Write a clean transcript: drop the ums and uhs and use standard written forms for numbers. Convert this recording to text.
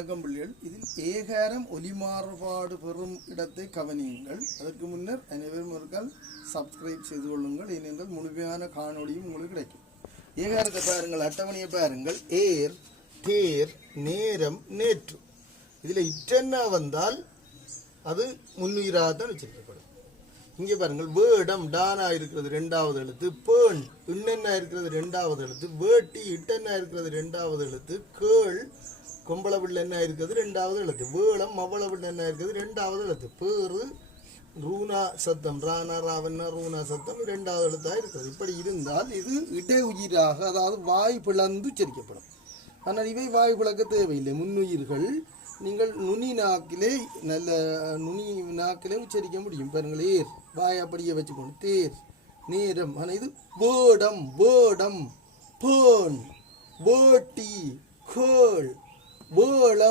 வணக்கம் பிள்ளைகள். இதில் ஏகாரம் ஒலி மாறுபாடு பெறும் இடத்தை கவனியுங்கள். அதற்கு முன்னர் அனைவரும் ஒருக்கால் சப்ஸ்கிரைப் செய்து கொள்ளுங்கள். ஏனென்றால் முழுமையான காணொளியும் உங்களுக்கு கிடைக்கும். ஏகாரத்தை பாருங்கள், அட்டவணையை பாருங்கள். ஏர், தேர், நேரம், நேற்று. இதில் இட்டென்னா வந்தால் அது முன்னுயிராக தான் வச்சிருக்கப்படும். இங்கே பாருங்கள், வேடம் டானா இருக்கிறது ரெண்டாவது எழுத்து, பேண் இன்னென்னா இருக்கிறது ரெண்டாவது எழுத்து, வேட்டி இட்டென்னா இருக்கிறது ரெண்டாவது எழுத்து, கேள் கொம்பளவில் என்ன இருக்கிறது ரெண்டாவது எழுத்து, வேளம் மவளவில் என்ன இருக்கிறது ரெண்டாவது எழுத்து, பேரு ரூனா சத்தம் ராணா ராவண்ணா ரூனா சத்தம் ரெண்டாவது எழுத்தாக இருக்கிறது. இப்படி இருந்தால் இது இடை உயிராக, அதாவது வாய் பிளந்து உச்சரிக்கப்படும். ஆனால் இவை வாய் பிளக்க தேவையில்லை. முன்னுயிர்கள் நீங்கள் நுனி நாக்கிலே நல்ல நுனி நாக்கிலே உச்சரிக்க முடியும். பாருங்கள், ஏர் வாய் அப்படியே வச்சுக்கணும், தேர் நேரம். ஆனால் இது வேடம் வேடம், பேண் வேட்டி கேள் வேளம்